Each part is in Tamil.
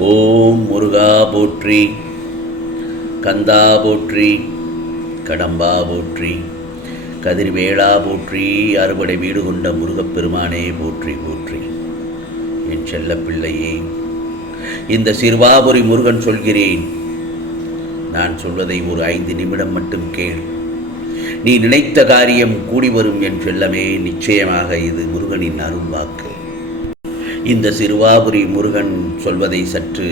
ஓம் முருகா போற்றி, கந்தா போற்றி, கடம்பா போற்றி, கதிர்வேளா போற்றி, அறுபடை வீடு கொண்ட முருகப்பெருமானே போற்றி போற்றி. என் செல்ல பிள்ளையே, இந்த சிறுவாபுரி முருகன் சொல்கிறேன். நான் சொல்வதை ஒரு 5 நிமிடம் மட்டும் கேள். நீ நினைத்த காரியம் கூடி வரும் என் செல்லமே. நிச்சயமாக இது முருகனின் அருள் வாக்கு. இந்த சிறுவாபுரி முருகன் சொல்வதை சற்று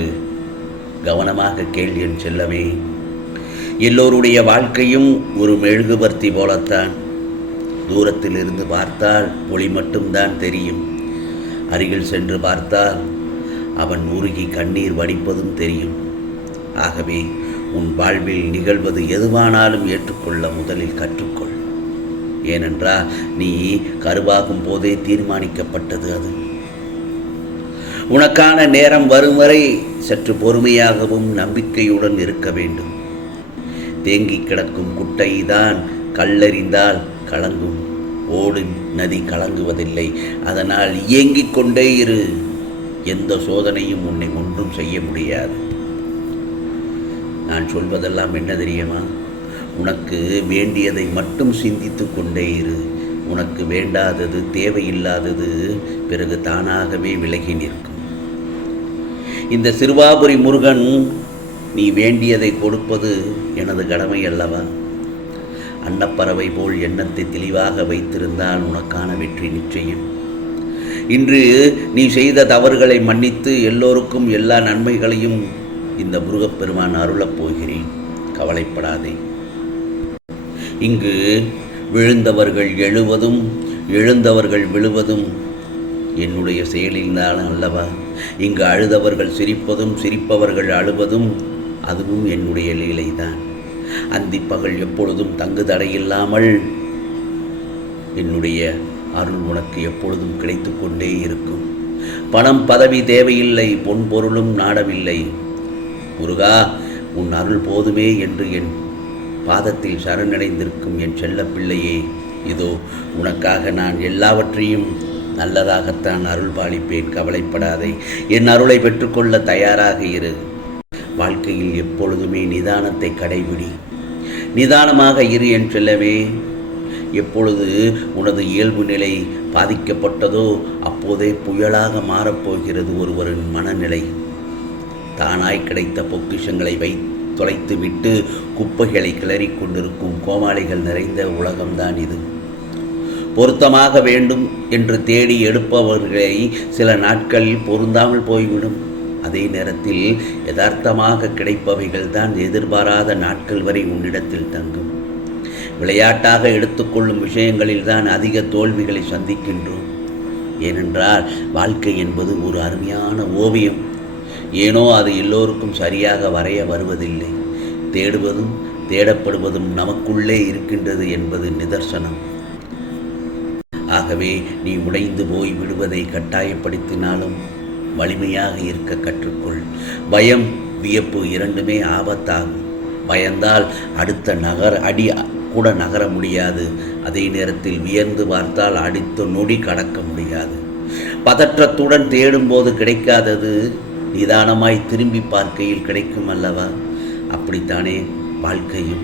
கவனமாக கேள் என் செல்லமே. எல்லோருடைய வாழ்க்கையும் ஒரு மெழுகுபர்த்தி போலத்தான். தூரத்தில் இருந்து பார்த்தால் ஒளி மட்டும்தான் தெரியும். அருகில் சென்று பார்த்தால் அவன் உருகி கண்ணீர் வடிப்பதும் தெரியும். ஆகவே உன் வாழ்வில் நிகழ்வது எதுவானாலும் ஏற்றுக்கொள்ள முதலில் கற்றுக்கொள். ஏனென்றால் நீ கருவாகும் போதே தீர்மானிக்கப்பட்டது அது. உனக்கான நேரம் வரும் வரை சற்று பொறுமையாகவும் நம்பிக்கையுடன் இருக்க வேண்டும். தேங்கி கிடக்கும் குட்டை தான் கல்லெறிந்தால் கலங்கும். ஓடும் நதி கலங்குவதில்லை. அதனால் இயங்கிக் கொண்டே இரு. எந்த சோதனையும் உன்னை ஒன்றும் செய்ய முடியாது. நான் சொல்வதெல்லாம் என்ன தெரியுமா? உனக்கு வேண்டியதை மட்டும் சிந்தித்து கொண்டே இரு. உனக்கு வேண்டாதது, தேவையில்லாதது பிறகு தானாகவே விலகி நிற்கும். இந்த சிறுவாபுரி முருகன் நீ வேண்டியதை கொடுப்பது எனது கடமை அல்லவா? அன்னப்பறவை போல் எண்ணத்தை தெளிவாக வைத்திருந்தால் உனக்கான வெற்றி நிச்சயம். இன்று நீ செய்த தவறுகளை மன்னித்து எல்லோருக்கும் எல்லா நன்மைகளையும் இந்த முருகப்பெருமான் அருளப் போகிறேன். கவலைப்படாதே. இங்கு விழுந்தவர்கள் எழுவதும் எழுந்தவர்கள் விழுவதும் என்னுடைய செயலில்தான் அல்லவா? இங்கு அழுதவர்கள் சிரிப்பதும் சிரிப்பவர்கள் அழுவதும் அதுவும் என்னுடைய லீலைதான். அந்திப்பகல் எப்பொழுதும் தங்கு தடையில்லாமல் என்னுடைய அருள் உனக்கு எப்பொழுதும் கிடைத்து கொண்டே இருக்கும். பணம் பதவி தேவையில்லை, பொன் பொருளும் நாடவில்லை. முருகா, உன் அருள் போதுமே என்று என் பாதத்தில் சரணடைந்திருக்கும் என் செல்ல பிள்ளையே, இதோ உனக்காக நான் எல்லாவற்றையும் நல்லதாகத்தான் அருள் பாலிப்பேன். கவலைப்படாதே. என் அருளை பெற்றுக்கொள்ள தயாராக இரு. வாழ்க்கையில் எப்பொழுதுமே நிதானத்தை கடைபிடி. நிதானமாக இரு என் செல்லவே. எப்பொழுது உனது இயல்பு நிலை பாதிக்கப்பட்டதோ அப்போதே புயலாக மாறப்போகிறது ஒருவரின் மனநிலை. தானாய் கிடைத்த பொக்கிஷங்களை தொலைத்து விட்டு குப்பைகளை கிளறி கொண்டிருக்கும் கோமாளிகள் நிறைந்த உலகம்தான் இது. பொருத்தமாக வேண்டும் என்று தேடி எடுப்பவர்களை சில நாட்களில் பொருந்தாமல் போய்விடும். அதே நேரத்தில் யதார்த்தமாக கிடைப்பவைகள் தான் எதிர்பாராத நாட்கள் வரை உன்னிடத்தில் தங்கும். விளையாட்டாக எடுத்துக்கொள்ளும் விஷயங்களில் தான் அதிக தோல்விகளை சந்திக்கின்றோம். ஏனென்றால் வாழ்க்கை என்பது ஒரு அருமையான ஓவியம். ஏனோ அது எல்லோருக்கும் சரியாக வரைய வருவதில்லை. தேடுவதும் தேடப்படுவதும் நமக்குள்ளே இருக்கின்றது என்பது நிதர்சனம். ஆகவே நீ உடைந்து போய் விடுவதை கட்டாயப்படுத்தினாலும் வலிமையாக இருக்க கற்றுக்கொள். பயம், வியப்பு இரண்டுமே ஆபத்தாகும். பயந்தால் அடுத்த அடி கூட நகர முடியாது. அதே நேரத்தில் வியந்து பார்த்தால் அடுத்த நொடி கடக்க முடியாது. பதற்றத்துடன் தேடும்போது கிடைக்காதது நிதானமாய் திரும்பி பார்க்கையில் கிடைக்கும் அல்லவா? அப்படித்தானே வாழ்க்கையும்.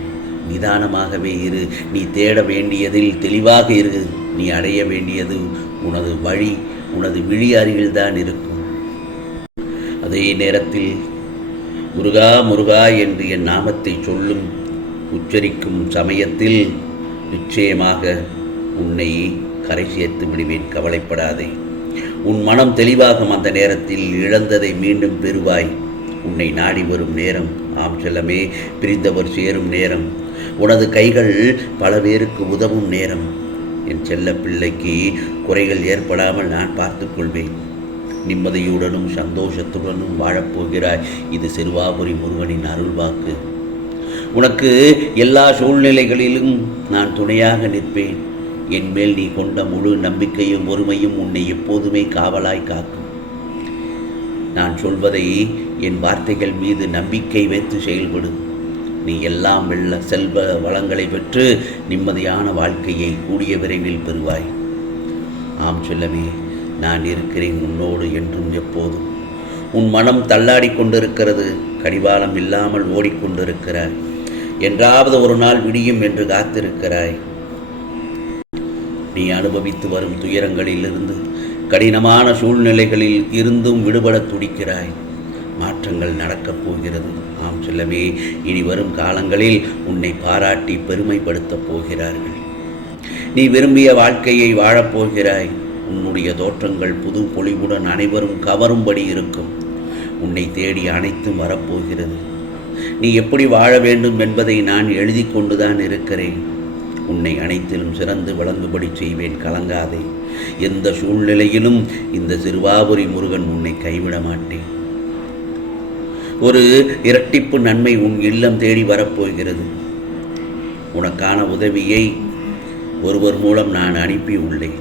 நிதானமாகவே இரு. நீ தேட வேண்டியதில் தெளிவாக இரு. நீ அடைய வேண்டியது உனது வழி, உனது விழி அருகில்தான் இருக்கும். அதே நேரத்தில் முருகா முருகா என்று என் நாமத்தை சொல்லும் உச்சரிக்கும் சமயத்தில் நிச்சயமாக உன்னை கரை சேர்த்து விடுவேன். கவலைப்படாதே. உன் மனம் தெளிவாகும். அந்த நேரத்தில் இழந்ததை மீண்டும் பெறுவாய். உன்னை நாடி வரும் நேரம். ஆம் செல்லமே, பிரிந்தவர் சேரும் நேரம். உனது கைகள் பல பேருக்கு உதவும் நேரம். என் செல்ல பிள்ளைக்கு குறைகள் ஏற்படாமல் நான் பார்த்து கொள்வேன். நிம்மதியுடனும் சந்தோஷத்துடனும் வாழப்போகிறாய். இது சிறுவாபுரி முருகனின் அருள்வாக்கு. உனக்கு எல்லா சூழ்நிலைகளிலும் நான் துணையாக நிற்பேன். என் மேல் நீ கொண்ட முழு நம்பிக்கையும் பொறுமையும் உன்னை எப்போதுமே காவலாய் காக்கும். நான் சொல்வதை என் வார்த்தைகள் மீது நம்பிக்கை வைத்து செயல்படு. நீ எல்லாம் வெல்ல செல்வ வளங்களை பெற்று நிம்மதியான வாழ்க்கையை கூடிய விரைவில் பெறுவாய். ஆம் செல்லமே, நான் இருக்கிறேன் உன்னோடு என்றும் எப்போதும். உன் மனம் தள்ளாடி கொண்டிருக்கிறது. கடிவாளம் இல்லாமல் ஓடிக்கொண்டிருக்கிறாய். என்றாவது ஒரு நாள் விடியும் என்று காத்திருக்கிறாய். நீ அனுபவித்து வரும் துயரங்களிலிருந்து, கடினமான சூழ்நிலைகளில் இருந்தும் விடுபட துடிக்கிறாய். மாற்றங்கள் நடக்கப் போகிறது. ஆம் செல்லமே, இனி வரும் காலங்களில் உன்னை பாராட்டி பெருமைப்படுத்தப் போகிறார்கள். நீ விரும்பிய வாழ்க்கையை வாழப்போகிறாய். உன்னுடைய தோற்றங்கள் புது பொலிவுடன் அனைவரும் கவரும்படி இருக்கும். உன்னை தேடி அனைத்தும் வரப்போகிறது. நீ எப்படி வாழ வேண்டும் என்பதை நான் எழுதி கொண்டுதான் இருக்கிறேன். உன்னை அனைத்திலும் சிறந்து விளங்குபடி செய்வேன், கலங்காதே. எந்த சூழ்நிலையிலும் இந்த சிறுவாபுரி முருகன் உன்னை கைவிட மாட்டேன். ஒரு இரட்டிப்பு நன்மை உன் இல்லம் தேடி வரப்போகிறது. உனக்கான உதவியை ஒருவர் மூலம் நான் அனுப்பி உள்ளேன்.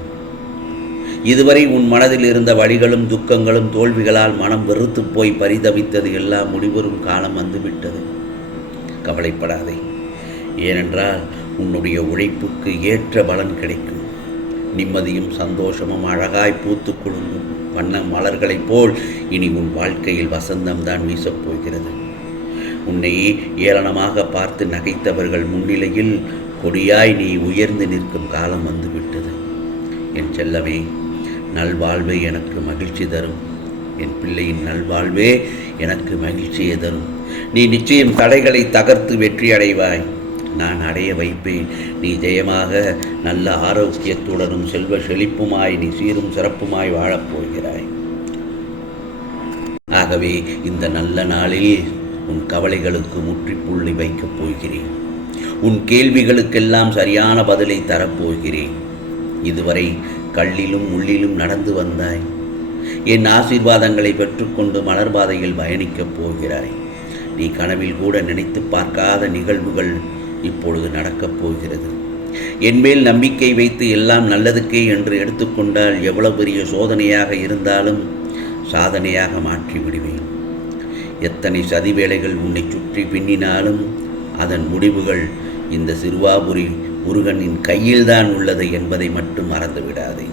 இதுவரை உன் மனதில் இருந்த வழிகளும் துக்கங்களும் தோல்விகளால் மனம் வெறுத்து போய் பரிதவித்தது எல்லாம் முடிவரும் காலம் வந்துவிட்டது. கவலைப்படாதே. ஏனென்றால் உன்னுடைய உழைப்புக்கு ஏற்ற பலன் கிடைக்கும். நிம்மதியும் சந்தோஷமும் அழகாய் பூத்து குலுங்கும் வண்ண மலர்களைப் போல் இனி உன் வாழ்க்கையில் வசந்தம்தான் வீசப்போகிறது. உன்னை ஏளனமாக பார்த்து நகைத்தவர்கள் முன்னிலையில் கொடியாய் நீ உயர்ந்து நிற்கும் காலம் வந்துவிட்டது. என் செல்லமே, நல்வாழ்வே எனக்கு மகிழ்ச்சி தரும். என் பிள்ளையின் நல்வாழ்வே எனக்கு மகிழ்ச்சியை தரும். நீ நிச்சயம் தடைகளை தகர்த்து வெற்றி அடைவாய். நான் அடைய வைப்பேன். நீ ஜெயமாக நல்ல ஆரோக்கியத்துடனும் செல்வ செழிப்புமாய் நீ சீரும் சிறப்புமாய் வாழப்போகிறாய். ஆகவே இந்த நல்ல நாளில் உன் கவலைகளுக்கு முற்றுப்புள்ளி வைக்கப் போகிறேன். உன் கேள்விகளுக்கெல்லாம் சரியான பதிலை தரப்போகிறேன். இதுவரை கல்லிலும் முள்ளிலும் நடந்து வந்தாய். என் ஆசீர்வாதங்களை பெற்றுக்கொண்டு மலர்பாதையில் பயணிக்கப் போகிறாய். நீ கனவில் கூட நினைத்து பார்க்காத நிகழ்வுகள் இப்பொழுது நடக்கப் போகிறது. என்மேல் நம்பிக்கை வைத்து எல்லாம் நல்லதுக்கே என்று எடுத்துக்கொண்டால் எவ்வளவு பெரிய சோதனையாக இருந்தாலும் சாதனையாக மாற்றி விடுவேன். எத்தனை சதி வேளைகள் உன்னை சுற்றி பின்னினாலும் அதன் முடிவுகள் இந்த சிறுவாபுரி முருகனின் கையில்தான் உள்ளது என்பதை மட்டும் மறந்துவிடாதே.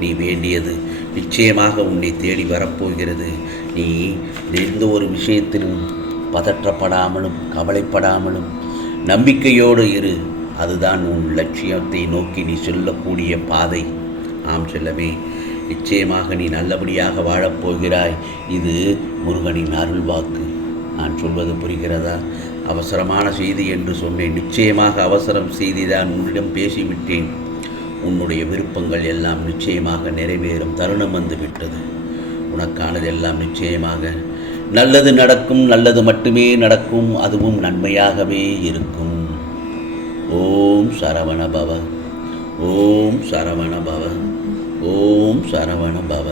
நீ வேண்டியது நிச்சயமாக உன்னை தேடி வரப்போகிறது. நீ எந்த ஒரு விஷயத்திலும் பதற்றப்படாமலும் கவலைப்படாமலும் நம்பிக்கையோடு இரு. அதுதான் உன் லட்சியத்தை நோக்கி நீ செல்லக்கூடிய பாதை. ஆம் செல்லமே, நிச்சயமாக நீ நல்லபடியாக வாழப்போகிறாய். இது முருகனின் அருள் வாக்கு. நான் சொல்வது புரிகிறதா? அவசரமான செய்தி என்று சொன்னேன். நிச்சயமாக அவசரம் செய்திதான் உன்னிடம் பேசிவிட்டேன். உன்னுடைய விருப்பங்கள் எல்லாம் நிச்சயமாக நிறைவேறும் தருணம் வந்து விட்டது. உனக்கானது எல்லாம் நிச்சயமாக நல்லது நடக்கும். நல்லது மட்டுமே நடக்கும். அதுவும் நன்மையாகவே இருக்கும். ஓம் சரவண பவ. ஓம் சரவண பவ. ஓம் சரவண பவ.